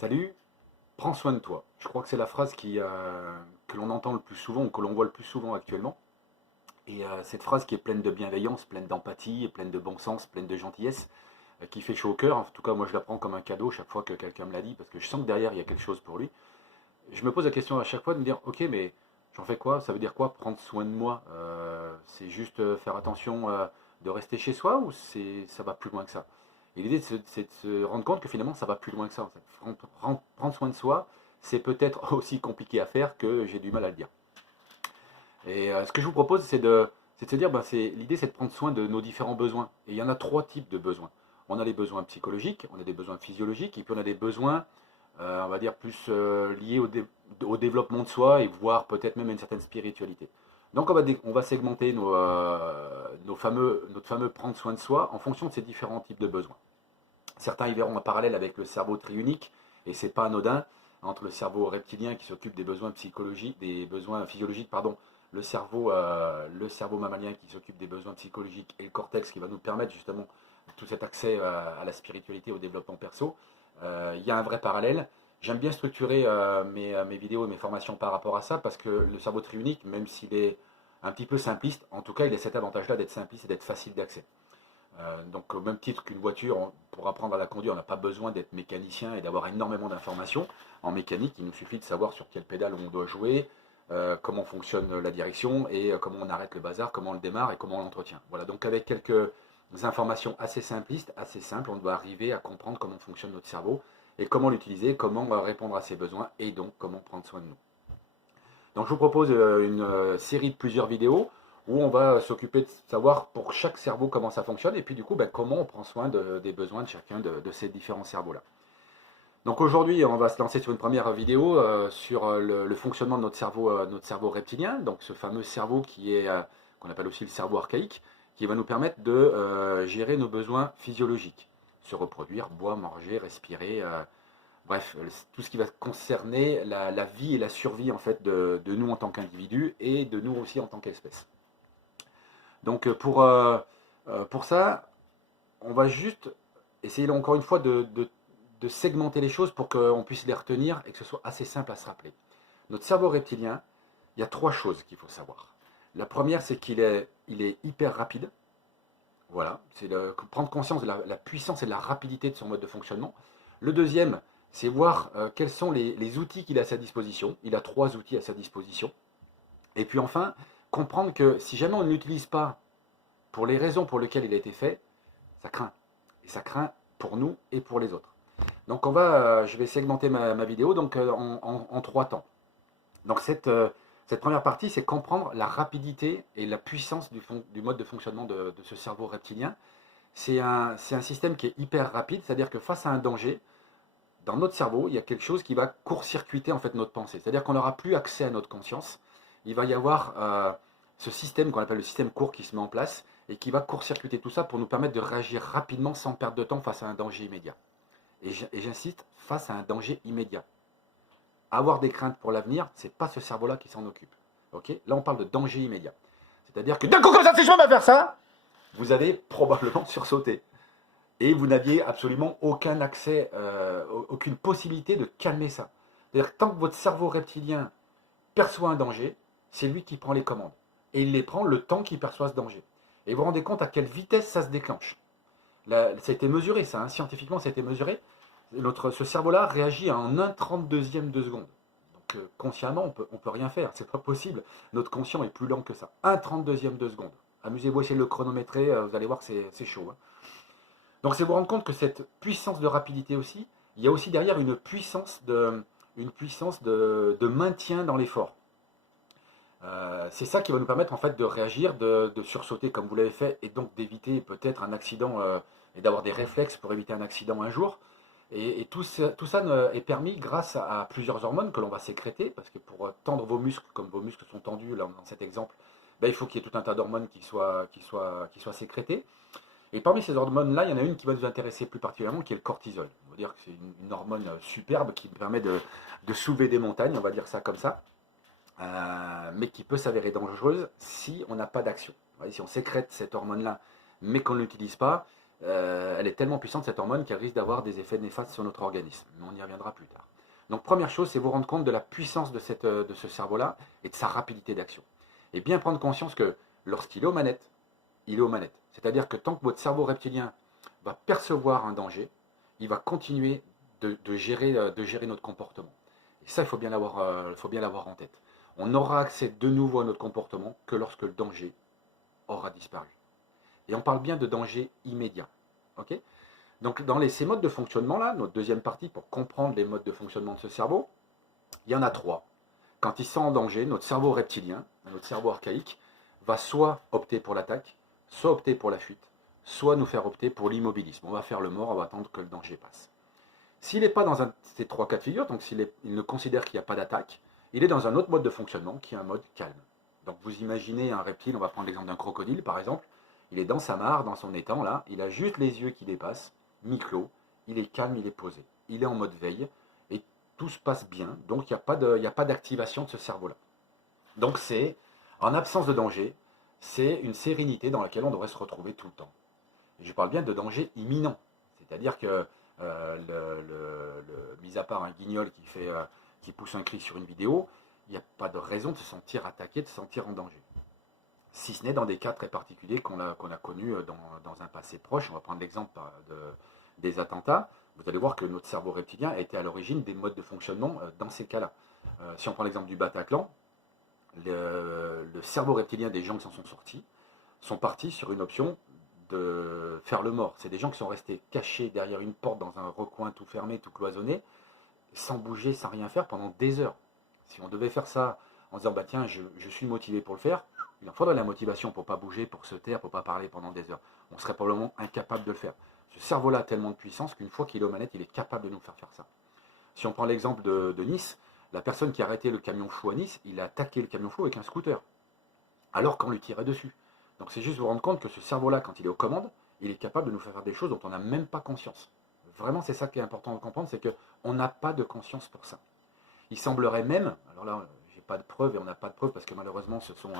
Salut, prends soin de toi. Je crois que c'est la phrase que l'on entend le plus souvent ou que l'on voit le plus souvent actuellement. Et cette phrase qui est pleine de bienveillance, pleine d'empathie, pleine de bon sens, pleine de gentillesse, qui fait chaud au cœur. En tout cas, moi je la prends comme un cadeau chaque fois que quelqu'un me l'a dit, parce que je sens que derrière il y a quelque chose pour lui. Je me pose la question à chaque fois de me dire, ok, mais j'en fais quoi? Ça veut dire quoi prendre soin de moi? C'est juste faire attention de rester chez soi ou ça va plus loin que ça? Et l'idée, c'est de se rendre compte que finalement, ça va plus loin que ça. En fait. Prendre soin de soi, c'est peut-être aussi compliqué à faire que j'ai du mal à le dire. Et ce que je vous propose, c'est de se dire, ben, l'idée, c'est de prendre soin de nos différents besoins. Et il y en a trois types de besoins. On a les besoins psychologiques, on a des besoins physiologiques, et puis on a des besoins, on va dire, plus liés au développement de soi, et voire peut-être même à une certaine spiritualité. Donc on va segmenter notre fameux prendre soin de soi en fonction de ces différents types de besoins. Certains y verront un parallèle avec le cerveau triunique, et c'est pas anodin, entre le cerveau reptilien qui s'occupe des besoins psychologiques, des besoins physiologiques, pardon, le cerveau mammalien qui s'occupe des besoins psychologiques et le cortex qui va nous permettre justement tout cet accès à la spiritualité, au développement perso. Il y a un vrai parallèle. J'aime bien structurer mes vidéos et mes formations par rapport à ça parce que le cerveau triunique, même s'il est un petit peu simpliste, en tout cas il a cet avantage-là d'être simpliste et d'être facile d'accès. Donc au même titre qu'une voiture, pour apprendre à la conduire, on n'a pas besoin d'être mécanicien et d'avoir énormément d'informations. En mécanique, il nous suffit de savoir sur quelle pédale on doit jouer, comment fonctionne la direction et comment on arrête le bazar, comment on le démarre et comment on l'entretient. Voilà, donc avec quelques informations assez simplistes, assez simples, on doit arriver à comprendre comment fonctionne notre cerveau et comment l'utiliser, comment répondre à ses besoins et donc comment prendre soin de nous. Donc je vous propose une série de plusieurs vidéos où on va s'occuper de savoir pour chaque cerveau comment ça fonctionne et puis du coup ben, comment on prend soin des besoins de chacun de ces différents cerveaux-là. Donc aujourd'hui on va se lancer sur une première vidéo sur le fonctionnement de notre cerveau reptilien, donc ce fameux cerveau qu'on appelle aussi le cerveau archaïque, qui va nous permettre de gérer nos besoins physiologiques, se reproduire, boire, manger, respirer, bref, tout ce qui va concerner la vie et la survie en fait de nous en tant qu'individus et de nous aussi en tant qu'espèce. Donc pour ça, on va juste essayer là, encore une fois de segmenter les choses pour qu'on puisse les retenir et que ce soit assez simple à se rappeler. Notre cerveau reptilien, il y a trois choses qu'il faut savoir. La première, c'est il est hyper rapide. Voilà, c'est prendre conscience de la puissance et de la rapidité de son mode de fonctionnement. Le deuxième, c'est voir quels sont les outils qu'il a à sa disposition. Il a trois outils à sa disposition. Et puis enfin, comprendre que si jamais on ne l'utilise pas pour les raisons pour lesquelles il a été fait, ça craint. Et ça craint pour nous et pour les autres. Donc je vais segmenter ma vidéo donc, en trois temps. Donc cette première partie, c'est comprendre la rapidité et la puissance du mode de fonctionnement de ce cerveau reptilien. C'est un système qui est hyper rapide, c'est-à-dire que face à un danger, dans notre cerveau, il y a quelque chose qui va court-circuiter en fait notre pensée. C'est-à-dire qu'on n'aura plus accès à notre conscience. Il va y avoir ce système qu'on appelle le système court qui se met en place et qui va court-circuiter tout ça pour nous permettre de réagir rapidement sans perdre de temps face à un danger immédiat. Et j'insiste, face à un danger immédiat. Avoir des craintes pour l'avenir, c'est pas ce cerveau-là qui s'en occupe. Ok? Là, on parle de danger immédiat. C'est-à-dire que d'un coup comme ça, si je vais faire ça, vous avez probablement sursauté. Et vous n'aviez absolument aucun accès, aucune possibilité de calmer ça. C'est-à-dire que tant que votre cerveau reptilien perçoit un danger, c'est lui qui prend les commandes. Et il les prend le temps qu'il perçoit ce danger. Et vous vous rendez compte à quelle vitesse ça se déclenche. Là, ça a été mesuré, ça, hein, scientifiquement, ça a été mesuré. Ce cerveau-là réagit en 1/32e de seconde. Donc consciemment, on peut rien faire, c'est pas possible. Notre conscient est plus lent que ça. 1/32e de seconde. Amusez-vous à essayer de le chronométrer, vous allez voir que c'est chaud. Hein. Donc c'est vous rendre compte que cette puissance de rapidité aussi, il y a aussi derrière une puissance de maintien dans l'effort. C'est ça qui va nous permettre en fait de réagir, de sursauter comme vous l'avez fait et donc d'éviter peut-être un accident et d'avoir des réflexes pour éviter un accident un jour. Et tout ça est permis grâce à plusieurs hormones que l'on va sécréter parce que pour tendre vos muscles, comme vos muscles sont tendus là, dans cet exemple, ben, il faut qu'il y ait tout un tas d'hormones qui soient sécrétées. Et parmi ces hormones-là, il y en a une qui va nous intéresser plus particulièrement, qui est le cortisol. On va dire que c'est une hormone superbe qui permet de soulever des montagnes, on va dire ça comme ça, mais qui peut s'avérer dangereuse si on n'a pas d'action. Si on sécrète cette hormone-là, mais qu'on ne l'utilise pas, elle est tellement puissante cette hormone qu'elle risque d'avoir des effets néfastes sur notre organisme. Mais on y reviendra plus tard. Donc première chose, c'est vous rendre compte de la puissance de ce cerveau-là et de sa rapidité d'action. Et bien prendre conscience que lorsqu'il est aux manettes, il est aux manettes. C'est-à-dire que tant que votre cerveau reptilien va percevoir un danger, il va continuer de gérer notre comportement. Et ça, il faut bien l'avoir en tête. On n'aura accès de nouveau à notre comportement que lorsque le danger aura disparu. Et on parle bien de danger immédiat. Okay, donc dans ces modes de fonctionnement là, notre deuxième partie pour comprendre les modes de fonctionnement de ce cerveau, il y en a trois. Quand il se sent en danger, notre cerveau reptilien, notre cerveau archaïque, va soit opter pour l'attaque, soit opter pour la fuite, soit nous faire opter pour l'immobilisme. On va faire le mort, on va attendre que le danger passe. S'il n'est pas dans ces trois cas de figure, donc il ne considère qu'il n'y a pas d'attaque, il est dans un autre mode de fonctionnement qui est un mode calme. Donc vous imaginez un reptile, on va prendre l'exemple d'un crocodile par exemple, il est dans sa mare, dans son étang là, il a juste les yeux qui dépassent, mi-clos, il est calme, il est posé, il est en mode veille, et tout se passe bien, donc il n'y a pas d'activation de ce cerveau-là. Donc c'est, en absence de danger, c'est une sérénité dans laquelle on devrait se retrouver tout le temps. Et je parle bien de danger imminent, c'est-à-dire que, mis à part un guignol qui pousse un cri sur une vidéo, il n'y a pas de raison de se sentir attaqué, de se sentir en danger. Si ce n'est dans des cas très particuliers qu'on a connus dans un passé proche. On va prendre l'exemple des attentats. Vous allez voir que notre cerveau reptilien a été à l'origine des modes de fonctionnement dans ces cas-là. Si on prend l'exemple du Bataclan, le cerveau reptilien des gens qui s'en sont sortis sont partis sur une option de faire le mort. C'est des gens qui sont restés cachés derrière une porte dans un recoin tout fermé, tout cloisonné, sans bouger, sans rien faire pendant des heures. Si on devait faire ça en disant bah tiens, je suis motivé pour le faire, il en faudrait la motivation pour ne pas bouger, pour se taire, pour ne pas parler pendant des heures. On serait probablement incapable de le faire. Ce cerveau-là a tellement de puissance qu'une fois qu'il est aux manettes, il est capable de nous faire ça. Si on prend l'exemple de Nice, la personne qui a arrêté le camion fou à Nice, il a attaqué le camion fou avec un scooter, alors qu'on lui tirait dessus. Donc c'est juste vous rendre compte que ce cerveau-là, quand il est aux commandes, il est capable de nous faire des choses dont on n'a même pas conscience. Vraiment, c'est ça qui est important de comprendre, c'est qu'on n'a pas de conscience pour ça. Il semblerait même, alors là, j'ai pas de preuves et on n'a pas de preuves parce que malheureusement, ce sont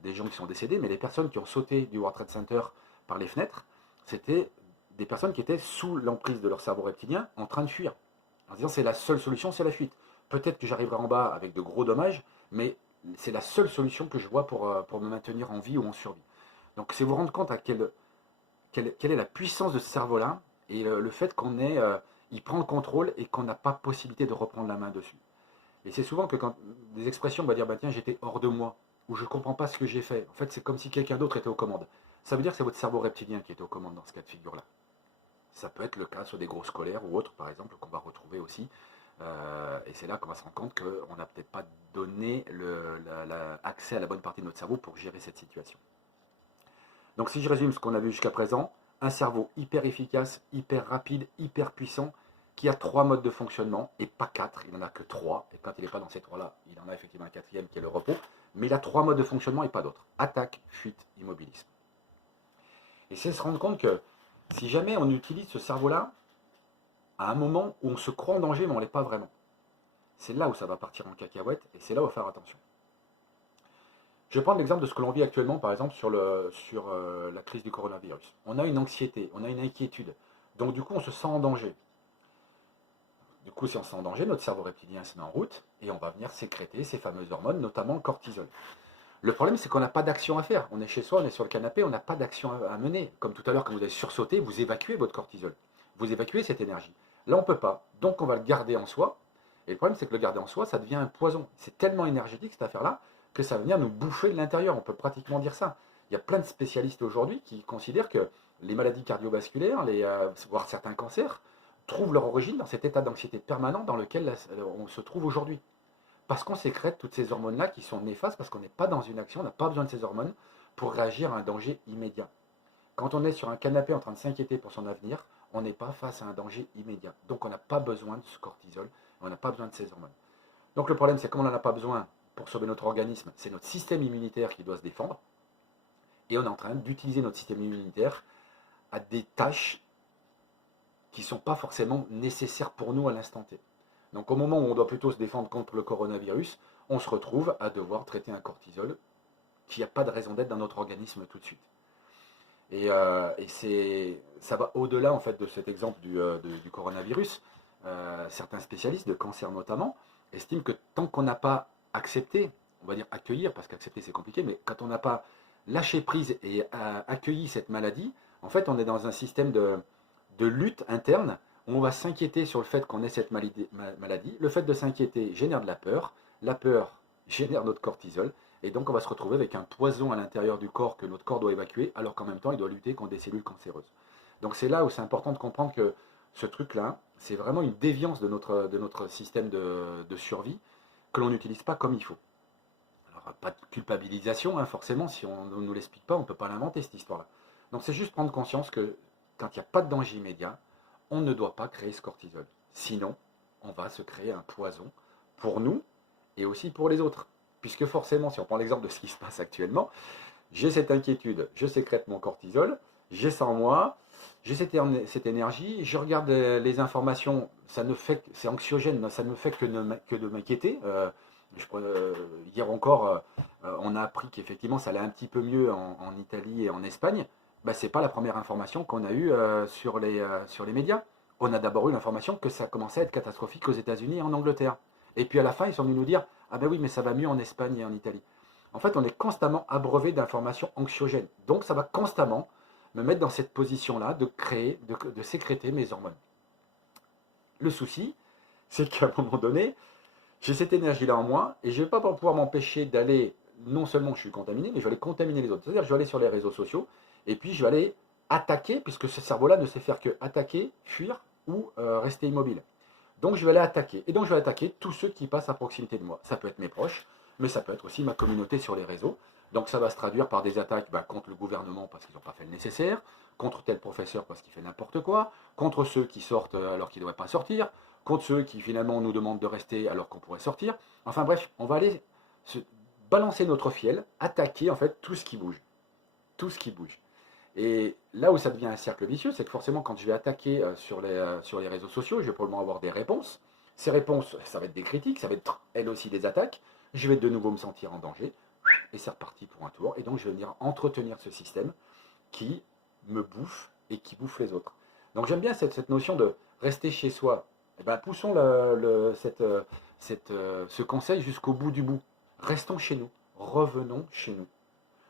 des gens qui sont décédés, mais les personnes qui ont sauté du World Trade Center par les fenêtres, c'était des personnes qui étaient sous l'emprise de leur cerveau reptilien en train de fuir. En disant c'est la seule solution, c'est la fuite. Peut-être que j'arriverai en bas avec de gros dommages, mais c'est la seule solution que je vois pour me maintenir en vie ou en survie. Donc c'est vous rendre compte à quelle est la puissance de ce cerveau-là et le fait il prend le contrôle et qu'on n'a pas possibilité de reprendre la main dessus. Et c'est souvent que quand des expressions, on va dire bah tiens j'étais hors de moi, ou je ne comprends pas ce que j'ai fait. En fait c'est comme si quelqu'un d'autre était aux commandes. Ça veut dire que c'est votre cerveau reptilien qui est aux commandes dans ce cas de figure-là. Ça peut être le cas sur des grosses colères ou autres par exemple qu'on va retrouver aussi. Et c'est là qu'on va se rendre compte qu'on n'a peut-être pas donné accès à la bonne partie de notre cerveau pour gérer cette situation. Donc si je résume ce qu'on a vu jusqu'à présent, un cerveau hyper efficace, hyper rapide, hyper puissant, qui a 3 modes de fonctionnement, et pas 4, il n'en a que 3, et quand il n'est pas dans ces 3-là, il en a effectivement un 4e qui est le repos, mais il a 3 modes de fonctionnement et pas d'autres. Attaque, fuite, immobilisme. Et c'est se rendre compte que si jamais on utilise ce cerveau-là, à un moment où on se croit en danger, mais on ne l'est pas vraiment, c'est là où ça va partir en cacahuète, et c'est là où il faut faire attention. Je vais prendre l'exemple de ce que l'on vit actuellement, par exemple, sur la crise du coronavirus. On a une anxiété, on a une inquiétude. Donc, du coup, on se sent en danger. Du coup, si on se sent en danger, notre cerveau reptilien se met en route et on va venir sécréter ces fameuses hormones, notamment le cortisol. Le problème, c'est qu'on n'a pas d'action à faire. On est chez soi, on est sur le canapé, on n'a pas d'action à mener. Comme tout à l'heure, quand vous avez sursauté, vous évacuez votre cortisol. Vous évacuez cette énergie. Là, on ne peut pas. Donc, on va le garder en soi. Et le problème, c'est que le garder en soi, ça devient un poison. C'est tellement énergétique, cette affaire-là, que ça va venir nous bouffer de l'intérieur. On peut pratiquement dire ça. Il y a plein de spécialistes aujourd'hui qui considèrent que les maladies cardiovasculaires, voire certains cancers, trouvent leur origine dans cet état d'anxiété permanent dans lequel on se trouve aujourd'hui. Parce qu'on sécrète toutes ces hormones-là qui sont néfastes, parce qu'on n'est pas dans une action, on n'a pas besoin de ces hormones pour réagir à un danger immédiat. Quand on est sur un canapé en train de s'inquiéter pour son avenir, on n'est pas face à un danger immédiat. Donc on n'a pas besoin de ce cortisol, on n'a pas besoin de ces hormones. Donc le problème, c'est comme on n'en a pas besoin pour sauver notre organisme, c'est notre système immunitaire qui doit se défendre. Et on est en train d'utiliser notre système immunitaire à des tâches qui ne sont pas forcément nécessaires pour nous à l'instant T. Donc au moment où on doit plutôt se défendre contre le coronavirus, on se retrouve à devoir traiter un cortisol qui n'a pas de raison d'être dans notre organisme tout de suite. Ça va au-delà en fait de cet exemple du coronavirus. Certains spécialistes de cancer notamment estiment que tant qu'on n'a pas accepté, on va dire accueillir, parce qu'accepter c'est compliqué, mais quand on n'a pas lâché prise et accueilli cette maladie, en fait on est dans un système de lutte interne où on va s'inquiéter sur le fait qu'on ait cette maladie. Le fait de s'inquiéter génère de la peur génère notre cortisol, et donc on va se retrouver avec un poison à l'intérieur du corps que notre corps doit évacuer, alors qu'en même temps il doit lutter contre des cellules cancéreuses. Donc c'est là où c'est important de comprendre que ce truc-là, c'est vraiment une déviance de notre système de survie que l'on n'utilise pas comme il faut. Alors pas de culpabilisation, hein, forcément, si on ne nous l'explique pas, on ne peut pas l'inventer cette histoire-là. Donc c'est juste prendre conscience que quand il n'y a pas de danger immédiat, on ne doit pas créer ce cortisol. Sinon, on va se créer un poison pour nous et aussi pour les autres. Puisque forcément, si on prend l'exemple de ce qui se passe actuellement, j'ai cette inquiétude, je sécrète mon cortisol, j'ai ça en moi, j'ai cette énergie, je regarde les informations, c'est anxiogène, ça ne me fait que de m'inquiéter. Hier encore, on a appris qu'effectivement ça allait un petit peu mieux en Italie et en Espagne. Ben, ce n'est pas la première information qu'on a eue sur les médias. On a d'abord eu l'information que ça commençait à être catastrophique aux États-Unis et en Angleterre. Et puis à la fin, ils sont venus nous dire ah ben oui, mais ça va mieux en Espagne et en Italie. En fait, on est constamment abreuvé d'informations anxiogènes. Donc ça va constamment me mettre dans cette position-là de créer, de sécréter mes hormones. Le souci, c'est qu'à un moment donné, j'ai cette énergie-là en moi et je ne vais pas pouvoir m'empêcher d'aller, non seulement je suis contaminé, mais je vais aller contaminer les autres. C'est-à-dire je vais aller sur les réseaux sociaux et puis je vais aller attaquer, puisque ce cerveau-là ne sait faire que attaquer, fuir ou rester immobile. Donc je vais aller attaquer. Et donc je vais attaquer tous ceux qui passent à proximité de moi. Ça peut être mes proches, mais ça peut être aussi ma communauté sur les réseaux. Donc ça va se traduire par des attaques contre le gouvernement parce qu'ils n'ont pas fait le nécessaire, contre tel professeur parce qu'il fait n'importe quoi, contre ceux qui sortent alors qu'ils ne devraient pas sortir, contre ceux qui finalement nous demandent de rester alors qu'on pourrait sortir. Enfin bref, on va aller se balancer notre fiel, attaquer en fait tout ce qui bouge. Tout ce qui bouge. Et là où ça devient un cercle vicieux, c'est que forcément quand je vais attaquer sur les réseaux sociaux, je vais probablement avoir des réponses. Ces réponses, ça va être des critiques, ça va être elles aussi des attaques. Je vais de nouveau me sentir en danger. Et c'est reparti pour un tour. Et donc je vais venir entretenir ce système qui me bouffe et qui bouffe les autres. Donc j'aime bien cette notion de rester chez soi. Eh ben, poussons ce conseil jusqu'au bout du bout. Restons chez nous. Revenons chez nous.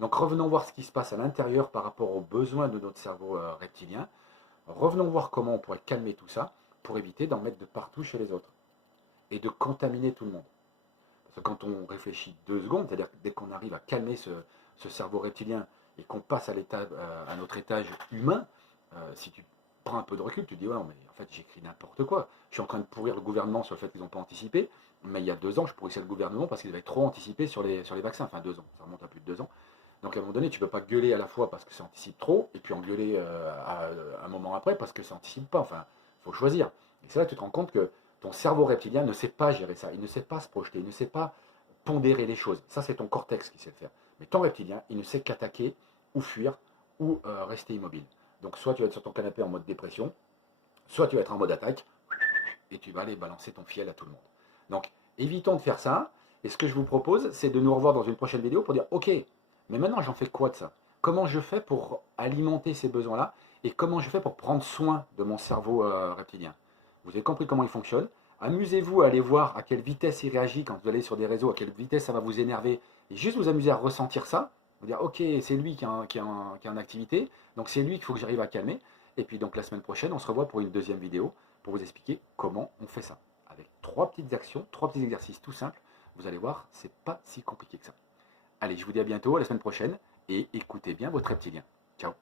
Donc revenons voir ce qui se passe à l'intérieur par rapport aux besoins de notre cerveau reptilien. Revenons voir comment on pourrait calmer tout ça pour éviter d'en mettre de partout chez les autres. Et de contaminer tout le monde. Parce que quand on réfléchit 2 secondes, c'est-à-dire que dès qu'on arrive à calmer ce cerveau reptilien et qu'on passe à notre étage humain, si tu prends un peu de recul, tu te dis ouais, non, mais en fait j'écris n'importe quoi. Je suis en train de pourrir le gouvernement sur le fait qu'ils n'ont pas anticipé, mais il y a 2 ans, je pourrissais le gouvernement parce qu'ils avaient trop anticipé sur les vaccins. Enfin 2 ans, ça remonte à plus de 2 ans. Donc à un moment donné, tu ne peux pas gueuler à la fois parce que ça anticipe trop, et puis en gueuler un moment après parce que ça anticipe pas. Enfin, il faut choisir. Et c'est là que tu te rends compte que ton cerveau reptilien ne sait pas gérer ça, il ne sait pas se projeter, il ne sait pas pondérer les choses. Ça, c'est ton cortex qui sait le faire. Mais ton reptilien, il ne sait qu'attaquer, ou fuir, ou rester immobile. Donc soit tu vas être sur ton canapé en mode dépression, soit tu vas être en mode attaque, et tu vas aller balancer ton fiel à tout le monde. Donc évitons de faire ça, et ce que je vous propose, c'est de nous revoir dans une prochaine vidéo pour dire, ok, mais maintenant j'en fais quoi de ça? Comment je fais pour alimenter ces besoins-là, et comment je fais pour prendre soin de mon cerveau reptilien? Vous avez compris comment il fonctionne. Amusez-vous à aller voir à quelle vitesse il réagit quand vous allez sur des réseaux, à quelle vitesse ça va vous énerver, et juste vous amuser à ressentir ça, vous dire ok, c'est lui qui est en activité, donc c'est lui qu'il faut que j'arrive à calmer, et puis donc la semaine prochaine, on se revoit pour une deuxième vidéo pour vous expliquer comment on fait ça. Avec 3 petites actions, 3 petits exercices tout simples, vous allez voir, c'est pas si compliqué que ça. Allez, je vous dis à bientôt, à la semaine prochaine, et écoutez bien votre reptilien. Ciao.